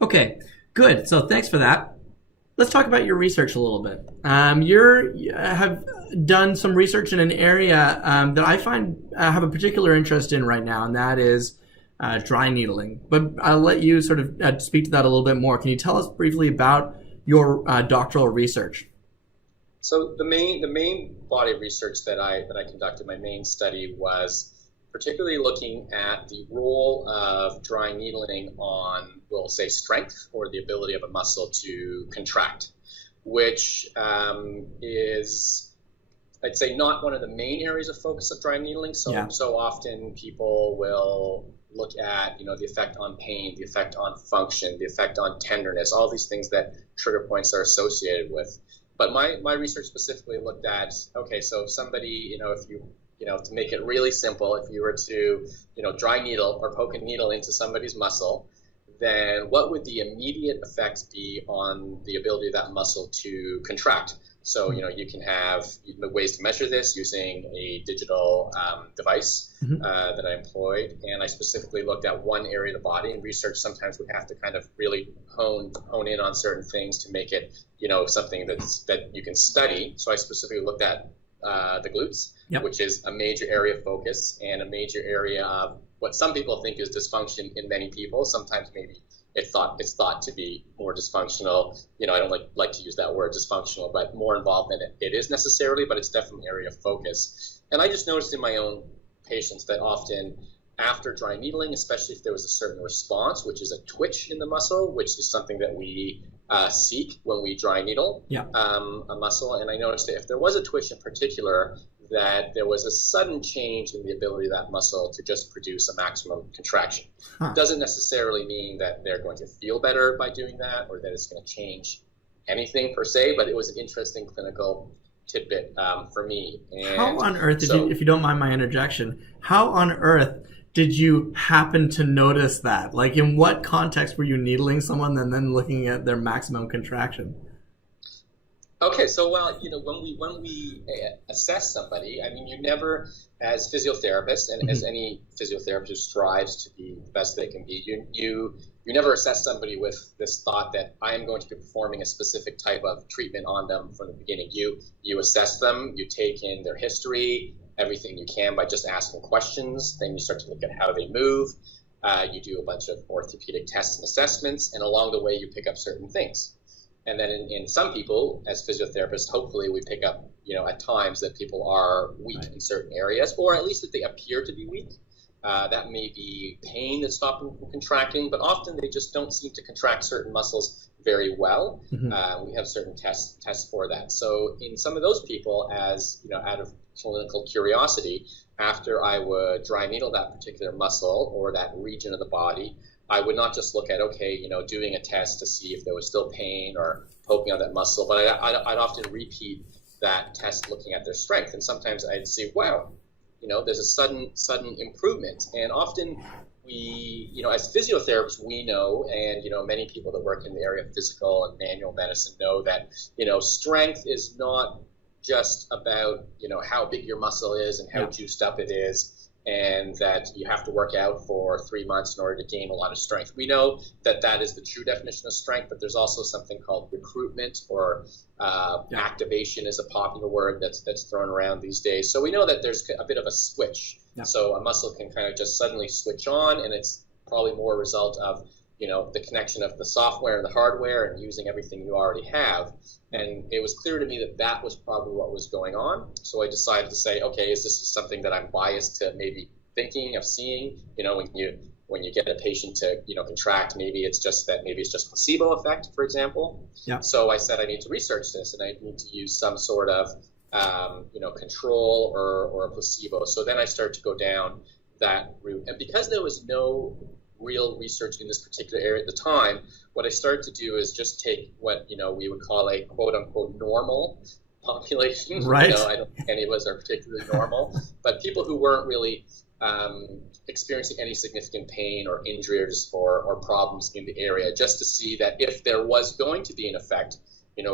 Okay, good. So thanks for that. Let's talk about your research a little bit. You have done some research in an area that I find have a particular interest in right now, and that is dry needling. But I'll let you sort of speak to that a little bit more. Can you tell us briefly about your doctoral research? So the main body of research that I conducted, my main study was particularly looking at the role of dry needling on, we'll say, strength or the ability of a muscle to contract, which is, I'd say, not one of the main areas of focus of dry needling. Yeah. So often people will look at, the effect on pain, the effect on function, the effect on tenderness, all these things that trigger points are associated with. But my research specifically looked at, okay, so if somebody, if you, to make it really simple, if you were to, dry needle or poke a needle into somebody's muscle, then what would the immediate effects be on the ability of that muscle to contract? So, you can have ways to measure this using a digital device that I employed. And I specifically looked at one area of the body. In research, sometimes we have to kind of really hone in on certain things to make it, something that you can study. So I specifically looked at the glutes, Yep. which is a major area of focus and a major area of what some people think is dysfunction in many people. Sometimes maybe it's thought to be more dysfunctional. I don't like to use that word dysfunctional, but more involved than it is necessarily, but it's definitely an area of focus. And I just noticed in my own patients that often after dry needling, especially if there was a certain response, which is a twitch in the muscle, which is something that we seek when we dry needle Yeah. a muscle. And I noticed that if there was a twitch in particular, that there was a sudden change in the ability of that muscle to just produce a maximum contraction. Huh. Doesn't necessarily mean that they're going to feel better by doing that or that it's going to change anything per se, but it was an interesting clinical tidbit for me. And How on earth did you, if you don't mind my interjection, how on earth did you happen to notice that? Like, in what context were you needling someone and then looking at their maximum contraction? Okay, so when we assess somebody, I mean, you never, as physiotherapists and as any physiotherapist who strives to be the best they can be, you never assess somebody with this thought that I am going to be performing a specific type of treatment on them from the beginning. You assess them, you take in their history, everything you can by just asking questions. Then you start to look at how they move. You do a bunch of orthopedic tests and assessments, and along the way you pick up certain things. And then in some people, as physiotherapists, hopefully we pick up, at times that people are weak in certain areas, or at least that they appear to be weak. That may be pain that's stopping them from contracting, but often they just don't seem to contract certain muscles very well. We have certain tests for that. So in some of those people, as out of clinical curiosity, after I would dry needle that particular muscle or that region of the body, I would not just look at, doing a test to see if there was still pain or poking on that muscle, but I'd often repeat that test looking at their strength. And sometimes I'd say, wow, there's a sudden improvement. And often we, as physiotherapists, we know, and, many people that work in the area of physical and manual medicine know that, strength is not just about, how big your muscle is and how juiced up it is, and that you have to work out for 3 months in order to gain a lot of strength. We know that that is the true definition of strength, but there's also something called recruitment or activation is a popular word that's thrown around these days. So we know that there's a bit of a switch. So a muscle can kind of just suddenly switch on, and it's probably more a result of the connection of the software and the hardware and using everything you already have. And it was clear to me that that was probably what was going on. So I decided to say, okay, is this something that I'm biased to maybe thinking of seeing? When you get a patient to contract, maybe it's just placebo effect, for example. So I said I need to research this, and I need to use some sort of control or a placebo. So then I started to go down that route, and because there was no real research in this particular area at the time, what I started to do is just take what we would call a quote unquote normal population. Right. I don't think any of us are particularly normal, but people who weren't really experiencing any significant pain or injuries or problems in the area, just to see that if there was going to be an effect, in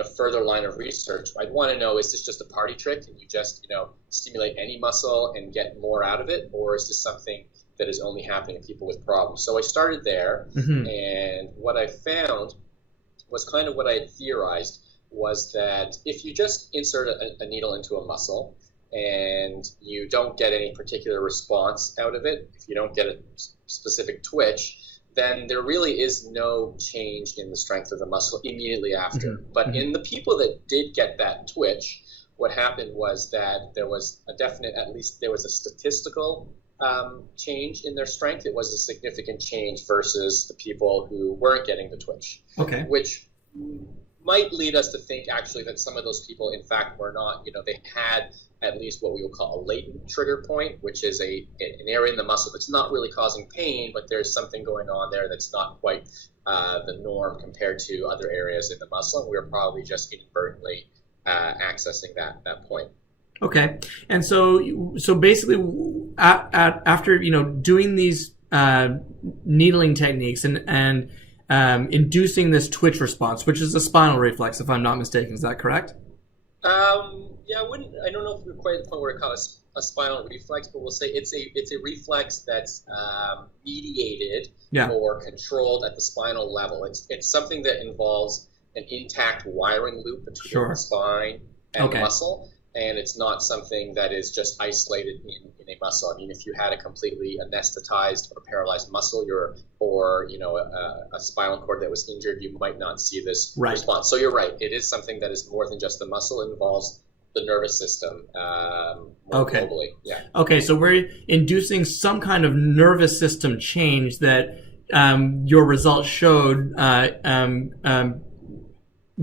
a further line of research, I'd want to know, is this just a party trick and you just, stimulate any muscle and get more out of it? Or is this something that is only happening in people with problems. So I started there, and what I found was kind of what I had theorized, was that if you just insert a needle into a muscle and you don't get any particular response out of it, if you don't get a specific twitch, then there really is no change in the strength of the muscle immediately after. But in the people that did get that twitch, what happened was that there was a definite, at least there was a statistical change in their strength. It was a significant change versus the people who weren't getting the twitch. Okay. Which might lead us to think actually that some of those people, in fact, were not, they had at least what we would call a latent trigger point, which is an area in the muscle that's not really causing pain, but there's something going on there that's not quite the norm compared to other areas in the muscle. And we were probably just inadvertently accessing that point. Okay, and so basically, after doing these needling techniques and inducing this twitch response, which is a spinal reflex, if I'm not mistaken, is that correct? Yeah, I don't know if we're quite at the point where we call it a spinal reflex, but we'll say it's a reflex that's mediated or controlled at the spinal level. It's something that involves an intact wiring loop between the spine and the muscle. And it's not something that is just isolated in a muscle. I mean, if you had a completely anesthetized or paralyzed muscle, or a spinal cord that was injured, you might not see this response. So you're right; it is something that is more than just the muscle. It involves the nervous system more globally. Yeah. Okay, so we're inducing some kind of nervous system change that your results showed.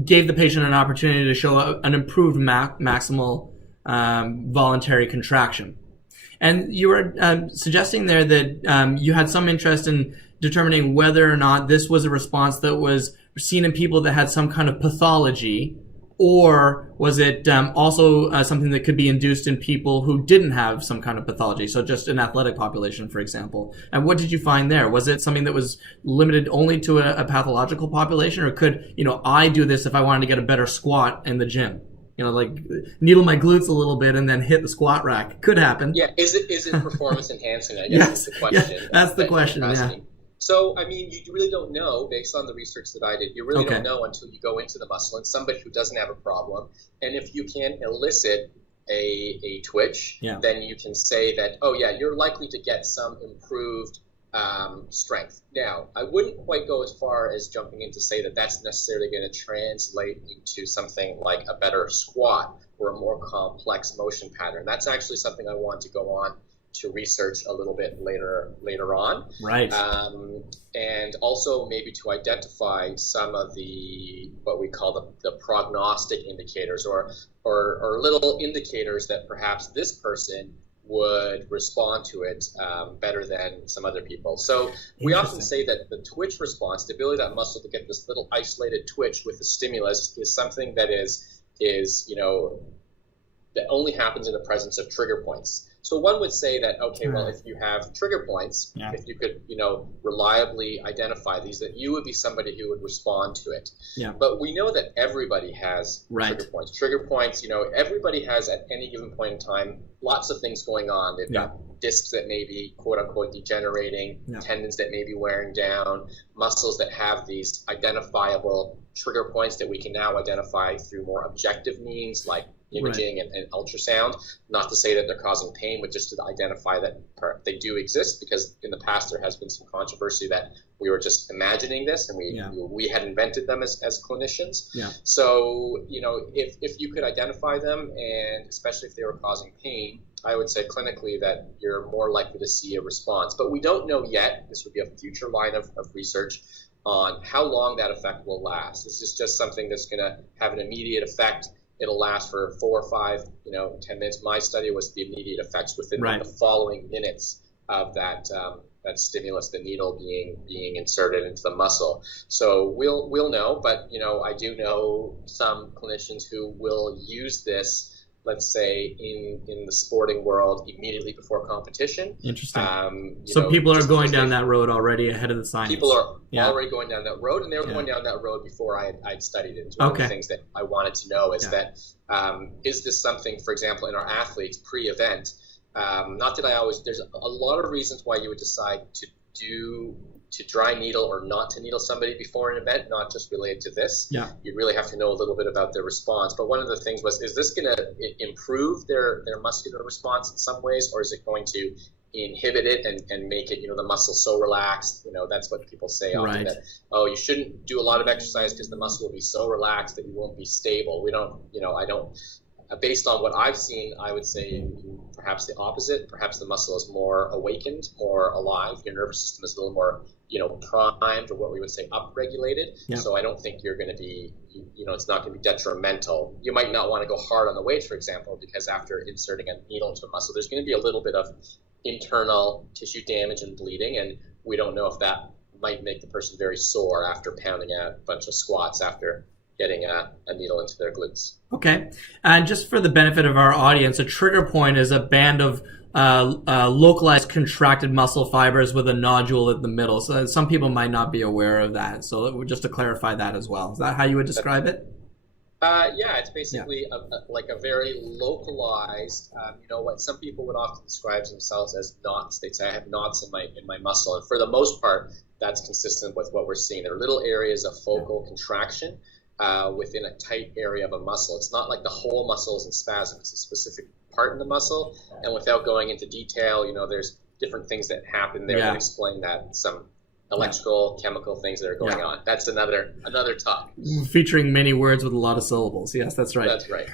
Gave the patient an opportunity to show an improved maximal voluntary contraction. And you were suggesting there that you had some interest in determining whether or not this was a response that was seen in people that had some kind of pathology, or was it also something that could be induced in people who didn't have some kind of pathology, so just an athletic population, for example? And what did you find there? Was it something that was limited only to a pathological population, or could, I do this if I wanted to get a better squat in the gym? Like needle my glutes a little bit and then hit the squat rack. Could happen. Yeah, is it performance enhancing? I guess is the question. Yeah, that's the question, yeah. So, I mean, you really don't know, based on the research that I did, you really don't know until you go into the muscle and somebody who doesn't have a problem. And if you can elicit a twitch, then you can say that, oh, yeah, you're likely to get some improved strength. Now, I wouldn't quite go as far as jumping in to say that that's necessarily going to translate into something like a better squat or a more complex motion pattern. That's actually something I want to go on to research a little bit later on. Right. And also maybe to identify some of the, what we call the prognostic indicators or little indicators that perhaps this person would respond to it better than some other people. So we often say that the twitch response, the ability of that muscle to get this little isolated twitch with the stimulus, is something that is that only happens in the presence of trigger points. So one would say that, okay, well, if you have trigger points, if you could, reliably identify these, that you would be somebody who would respond to it. Yeah. But we know that everybody has trigger points. Trigger points, everybody has at any given point in time lots of things going on. They've got discs that may be quote unquote degenerating, tendons that may be wearing down, muscles that have these identifiable trigger points that we can now identify through more objective means like imaging and ultrasound. Not to say that they're causing pain, but just to identify that they do exist, because in the past there has been some controversy that we were just imagining this and we had invented them as clinicians. Yeah. So, if you could identify them, and especially if they were causing pain, I would say clinically that you're more likely to see a response. But we don't know yet, this would be a future line of research, on how long that effect will last. Is this just something that's going to have an immediate effect? It'll last for 4 or 5, 10 minutes. My study was the immediate effects within the following minutes of that stimulus, the needle being inserted into the muscle. So we'll know, but I do know some clinicians who will use this, let's say, in the sporting world immediately before competition. Interesting. So people are going down that road already ahead of the science. People are already going down that road, and they were going down that road before I'd studied it. One of the things that I wanted to know is that is this something, for example, in our athletes pre-event, Not that I always. There's a lot of reasons why you would decide to dry needle or not to needle somebody before an event, not just related to this. Yeah. You really have to know a little bit about their response. But one of the things was, is this going to improve their muscular response in some ways, or is it going to inhibit it and make it, the muscle so relaxed? That's what people say often, Right. that, oh, you shouldn't do a lot of exercise because the muscle will be so relaxed that you won't be stable. We don't, I don't, based on what I've seen, I would say perhaps the opposite. Perhaps the muscle is more awakened, more alive. Your nervous system is a little more, primed, or what we would say upregulated. Yeah. So I don't think you're going to be, it's not going to be detrimental. You might not want to go hard on the weights, for example, because after inserting a needle into a muscle, there's going to be a little bit of internal tissue damage and bleeding, and we don't know if that might make the person very sore after pounding a bunch of squats after getting a needle into their glutes. Okay. And just for the benefit of our audience, a trigger point is a band of localized contracted muscle fibers with a nodule in the middle. So some people might not be aware of that. So just to clarify that as well. Is that how you would describe it? Yeah, it's basically like a very localized, what some people would often describe themselves as knots. They'd say, I have knots in my muscle. And for the most part, that's consistent with what we're seeing. There are little areas of focal contraction within a tight area of a muscle. It's not like the whole muscle is in spasm. It's a specific part in the muscle. And without going into detail, there's different things that happen there that explain that. Some electrical, chemical things that are going on. That's another talk. Featuring many words with a lot of syllables. Yes, that's right. That's right.